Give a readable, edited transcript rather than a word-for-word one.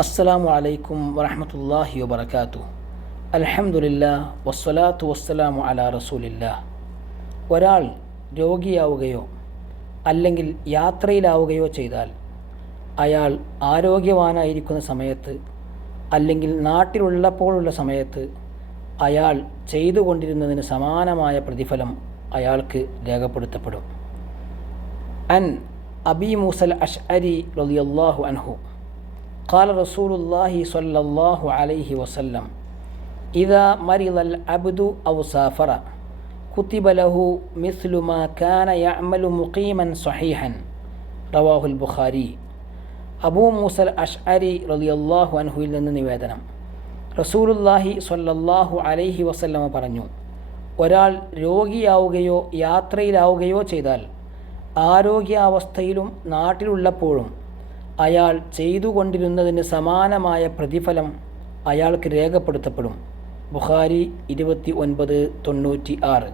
അസ്സലാമു അലൈക്കും വറഹ്മത്തുള്ളാഹി വബറകാതുഹു. അൽഹംദുലില്ലാഹ് വസ്സലാത്തു വസ്സലാമു അലാ റസൂലില്ലാഹ്. ഒരാൾ രോഗിയാവുകയോ അല്ലെങ്കിൽ യാത്രയിലാവുകയോ ചെയ്താൽ അയാൾ ആരോഗ്യവാനായിരിക്കുന്ന സമയത്ത് അല്ലെങ്കിൽ നാട്ടിലുള്ളപ്പോഴുള്ള സമയത്ത് അയാൾ ചെയ്തുകൊണ്ടിരുന്നതിന് സമാനമായ പ്രതിഫലം അയാൾക്ക് രേഖപ്പെടുത്തപ്പെടും. അൻ അബീ മൂസൽ അശ്അരി റളിയല്ലാഹു അൻഹു قال رسول الله صلى الله عليه وسلم إذا مرض العبد أو سافر كتب له مثل ما كان يعمل مقيما صحيحا. رواه البخاري. അബൂ മൂസൽ അശ്അരി റളിയല്ലാഹു അൻഹുവിൽ നിന്ന് നിവേദനം. റസൂലുള്ളാഹി സ്വല്ലല്ലാഹു അലൈഹി വസല്ലമ പറഞ്ഞു, ഒരാൾ രോഗിയാവുകയോ യാത്രയിലാവുകയോ ചെയ്താൽ ആരോഗ്യാവസ്ഥയിലും നാട്ടിലുള്ളപ്പോഴും അയാൾ ചെയ്തുകൊണ്ടിരുന്നതിന് സമാനമായ പ്രതിഫലം അയാൾക്ക് രേഖപ്പെടുത്തപ്പെടും. ബുഖാരി 2996.